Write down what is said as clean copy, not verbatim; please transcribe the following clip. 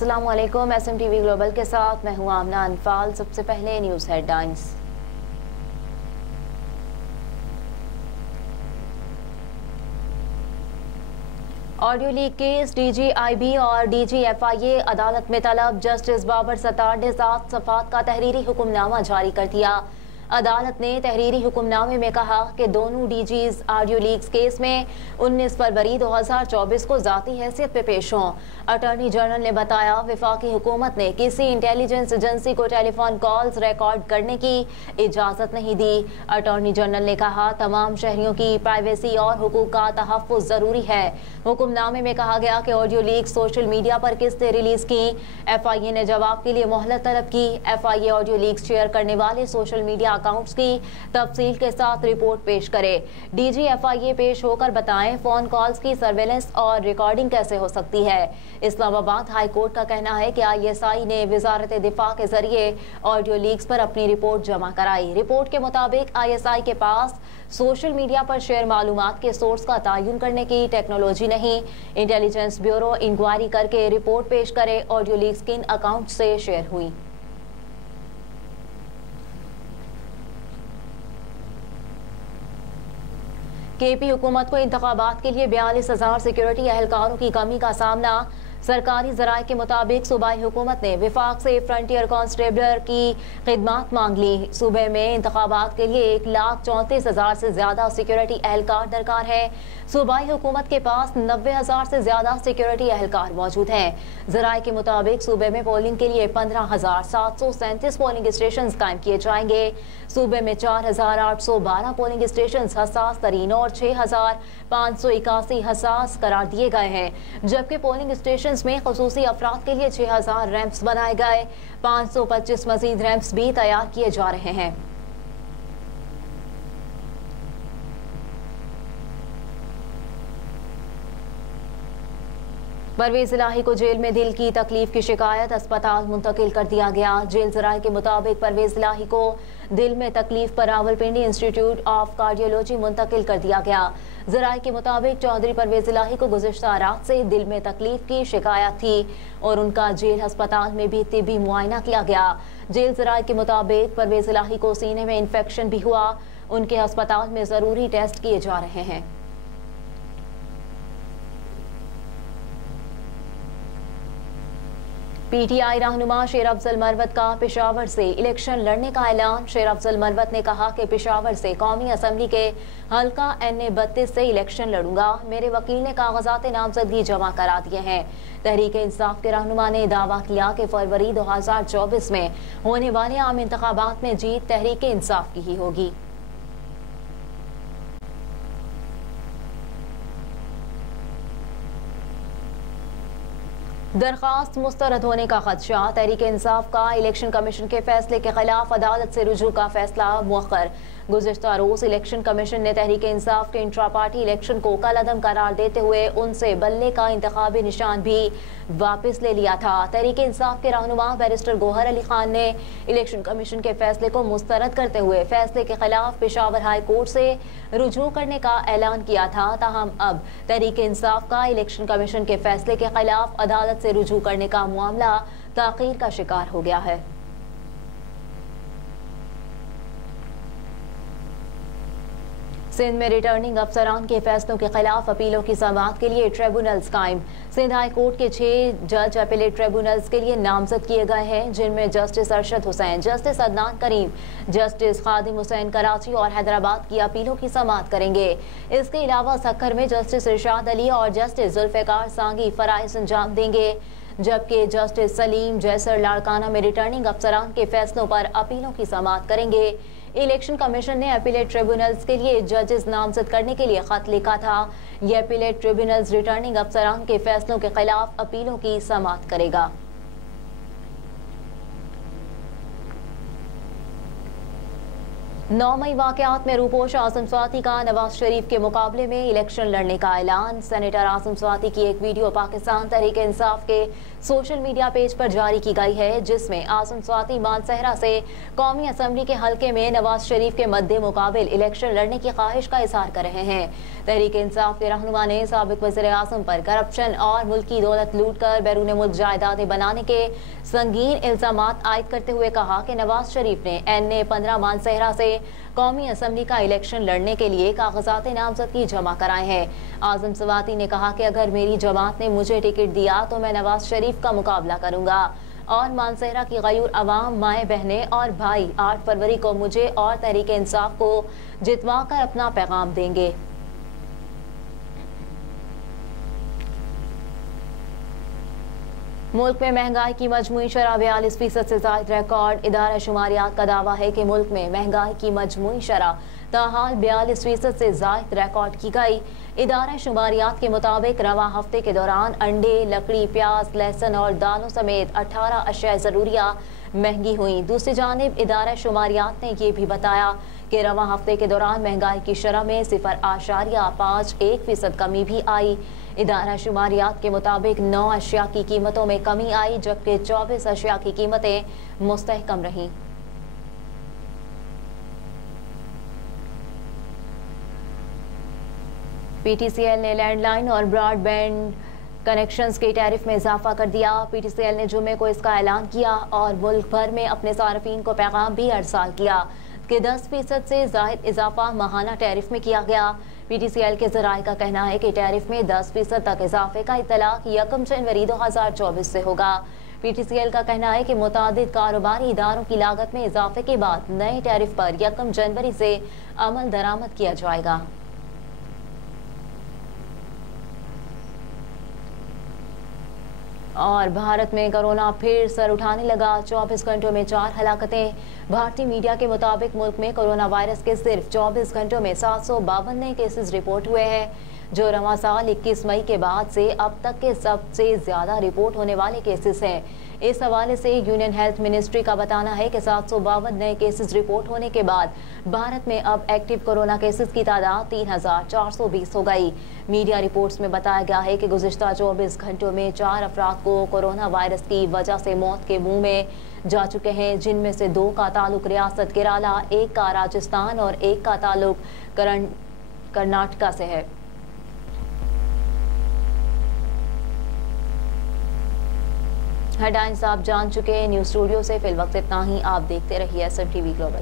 अस्सलाम वालेकुम। SMTV global के साथ मैं हूं आमना अनफाल। सबसे पहले news headlines. Audio leak case DGIB और DGFIA अदालत में तलब। जस्टिस बाबर सत्तार ने 7 सफ़ात का तहरीरी हुक्मनामा जारी कर दिया। अदालत ने तहरीरी हुक्मनामे में कहा कि दोनों DGs ऑडियो लीक्स केस में 19 फरवरी 2024 को ज़ाती हैसियत पे पेश हों। अटॉर्नी जनरल ने बताया वफाकी हुकूमत ने किसी इंटेलिजेंस एजेंसी को टेलीफोन कॉल्स रिकॉर्ड करने की इजाज़त नहीं दी। अटॉर्नी जनरल ने कहा तमाम शहरियों की प्राइवेसी और हुकूक का तहफ़्फ़ुज़ ज़रूरी है। हुक्मनामे में कहा गया कि ऑडियो लीक सोशल मीडिया पर किसने रिलीज़ की। FIA ने जवाब के लिए मोहलत तलब की। FIA ऑडियो लीक्स शेयर करने वाले सोशल मीडिया अकाउंट्स की तफसील के साथ रिपोर्ट पेश करे। DGFIA पेश होकर बताएं फोन कॉल्स की सर्वेलेंस और रिकॉर्डिंग कैसे हो सकती है। इस्लामाबाद हाई कोर्ट का कहना है कि ISI ने वजारत दिफा के जरिए ऑडियो लीक्स पर अपनी रिपोर्ट जमा कराई। रिपोर्ट के मुताबिक ISI के पास सोशल मीडिया पर शेयर मालूमात के सोर्स का तयन करने की टेक्नोलॉजी नहीं। इंटेलिजेंस ब्यूरो इंक्वायरी करके रिपोर्ट पेश करे ऑडियो लीक्स किन अकाउंट से शेयर हुई। KP हुकूमत को इंतखाबात के लिए 42,000 सिक्योरिटी एहलकारों की कमी का सामना। सरकारी जराये के मुताबिक सूबाई हुकूमत ने विफाक से फ्रंटियर कांस्टेबलर की खिदमात मांग ली। सूबे में इंतखाबात के लिए 1,34,000 से ज्यादा सिक्योरिटी एहलकार दरकार है। सूबाई हुकूमत के पास 90,000 से ज्यादा सिक्योरिटी एहलकार मौजूद हैं। जराये के मुताबिक सूबे में पोलिंग के लिए 15,737 पोलिंग स्टेशन कायम किए जाएंगे। सूबे में 4,812 पोलिंग स्टेशन हसास तरीन और 6,581 हसास करार दिए गए हैं, जबकि पोलिंग स्टेशन में खसूसी अफराद के लिए 6,000 रैंप्स बनाए गए। 525 मजीद रैंप्स भी तैयार किए जा रहे हैं। परवेज इलाही को जेल में दिल की तकलीफ की शिकायत, अस्पताल मुंतकिल कर दिया गया। जेल जराये के मुताबिक परवेज इलाही को दिल में तकलीफ पर रावलपिंडी इंस्टीट्यूट ऑफ कार्डियोलॉजी मुंतकिल कर दिया गया। जराये के मुताबिक चौधरी परवेज इलाही को गुज़िश्ता रात से दिल में तकलीफ की शिकायत थी और उनका जेल अस्पताल में भी तिब्बी मुआयना किया गया। जेल जराये के मुताबिक परवेज इलाही को सीने में इन्फेक्शन भी हुआ। उनके अस्पताल में जरूरी टेस्ट किए जा रहे हैं। PTI रहनुमा शेर अफजल मरवत का पेशावर से इलेक्शन लड़ने का ऐलान। शेर अफजल मरवत ने कहा कि पेशावर से कौमी असम्बली के हल्का NA32 से इलेक्शन लड़ूंगा। मेरे वकील ने कागजात नामजदगी जमा करा दिए हैं। तहरीक इंसाफ के रहनुमा ने दावा किया कि फरवरी 2024 में होने वाले आम इंतखाबात में जीत तहरीक इंसाफ की ही होगी। दरखास्त मुस्तरद होने का खदशा। तहरीक इंसाफ का इलेक्शन कमीशन के फैसले के खिलाफ अदालत से रुजू का फैसला मुअख्खर। गुज़िश्ता रोज इलेक्शन कमीशन ने तहरीक इंसाफ के इंट्रा पार्टी इलेक्शन को कलअदम करार देते हुए उनसे बल्ले का इंतखाबी निशान भी वापस ले लिया था। तहरीक इंसाफ के रहनुमा बैरिस्टर गोहर अली खान ने इलेक्शन कमीशन के फैसले को मुस्तरद करते हुए फैसले के खिलाफ पेशावर हाई कोर्ट से रुजू करने का ऐलान किया था। ताहम अब तहरीक इंसाफ का इलेक्शन कमीशन के फैसले के खिलाफ अदालत से रुजू करने का मामला ताख़ीर का शिकार हो गया है। सिंध में रिटर्निंग अफसरान के फैसलों के खिलाफ अपीलों की समाअत के लिए ट्रिब्यूनल्स कायम। सिंध हाई कोर्ट के 6 जज अपीलेट ट्रिब्यूनल्स के लिए नामजद किए गए हैं, जिनमें जस्टिस अरशद हुसैन, जस्टिस अदनान करीम, जस्टिस खादिम हुसैन कराची और हैदराबाद की अपीलों की समाअत करेंगे। इसके अलावा सक्खर में जस्टिस इरशाद अली और जस्टिस जुल्फ़िकार सांगी फराइज़ अंजाम देंगे, जबकि जस्टिस सलीम जैसर लाड़काना में रिटर्निंग अफसरान के फैसलों पर अपीलों की समाअत करेंगे। इलेक्शन कमीशन ने अपीलेट ट्रिब्यूनल्स के लिए जजेस नामजद करने के लिए खत लिखा था। यह अपीलेट ट्रिब्यूनल्स रिटर्निंग अफसरान के फैसलों के खिलाफ अपीलों की समाअत करेगा। 9 मई वाक़यात में रूपोश आज़म स्वाति का नवाज शरीफ के मुकाबले में इलेक्शन लड़ने का ऐलान। सेनेटर आज़म स्वाति की एक वीडियो पाकिस्तान तहरीक इंसाफ के सोशल मीडिया पेज पर जारी की गई है, जिसमें आजम स्वाति मानसहरा से कौमी असम्बली के हलके में नवाज शरीफ के मद्दे मुकाबिल इलेक्शन लड़ने की ख्वाहिश का इजहार कर रहे हैं। तहरीक इंसाफ के रहनुमा ने साबिक वज़ीर आज़म पर करप्शन और मुल्की दौलत लूट कर बैरून मुल्क जायदादें बनाने के संगीन इल्जामात आयद करते हुए कहा कि नवाज शरीफ ने NA 15 मानसहरा से कौमी असम्बली का इलेक्शन लड़ने के लिए कागजात नामजदगी जमा कराए हैं। आजम स्वाति ने कहा कि अगर मेरी जमात ने मुझे टिकट दिया तो मैं नवाज शरीफ का मुकाबला करूंगा और मानसहरा की गयूर अवाम, माएँ बहनें और भाई 8 फरवरी को मुझे और तहरीक इंसाफ को जितवा कर अपना पैगाम देंगे। मुल्क में महंगाई की मजमूई शरह 42% से ज़ायद रिकॉर्ड। इदारा शुमारियात का दावा है कि मुल्क में महंगाई की मजमूई शरह ताहाल 42% से ज़ायद रिकॉर्ड की गई। इदारा शुमारियात के मुताबिक रवा हफ्ते के दौरान अंडे, लकड़ी, प्याज, लहसुन और दालों समेत 18 अशिया ज़रूरिया महंगी हुई। दूसरी जानिब इदारा शुमारियात ने यह भी बताया कि रवा हफ्ते के दौरान महंगाई की शरह में 0.51% कमी भी आई। इदारा शुमारियात के मुताबिक 9 अशिया की कीमतों में कमी आई, जबकि 24 अशिया की कीमतें मुस्तहकम रहीं। PTCL ने लैंडलाइन और ब्रॉडबैंड कनेक्शंस के टैरिफ में इजाफा कर दिया। PTCL ने जुमे को इसका ऐलान किया और मुल्क भर में अपने सार्फिन को पैगाम भी अरसाल किया कि 10% से ज़ायद इजाफा माहाना टैरिफ में किया गया। PTCL के ज़राए का कहना है कि टैरिफ में 10% तक इजाफे का इतलाक 1 जनवरी 2024 से होगा। PTCL का कहना है कि मुतादिद कारोबारी इदारों की लागत में इजाफे के बाद नए टैरिफ पर 1 जनवरी से अमल दरामद किया जाएगा। और भारत में कोरोना फिर सर उठाने लगा। 24 घंटों में 4 हलाकतें। भारतीय मीडिया के मुताबिक मुल्क में कोरोना वायरस के सिर्फ 24 घंटों में 752 नए केसेस रिपोर्ट हुए हैं, जो रवां साल 21 मई के बाद से अब तक के सबसे ज्यादा रिपोर्ट होने वाले केसेस हैं। इस हवाले से यूनियन हेल्थ मिनिस्ट्री का बताना है कि 752 नए केसेस रिपोर्ट होने के बाद भारत में अब एक्टिव कोरोना केसेस की तादाद 3420 हो गई। मीडिया रिपोर्ट्स में बताया गया है कि गुज़िश्ता 24 घंटों में 4 अफराद को कोरोना वायरस की वजह से मौत के मुंह में जा चुके हैं, जिनमें से 2 का ताल्लुक रियासत केरला, 1 का राजस्थान और 1 का ताल्लुक कर्नाटका से है। हेडलाइंस आप जान चुके हैं। न्यूज़ स्टूडियो से फिल वक्त इतना ही। आप देखते रहिए SMTV ग्लोबल।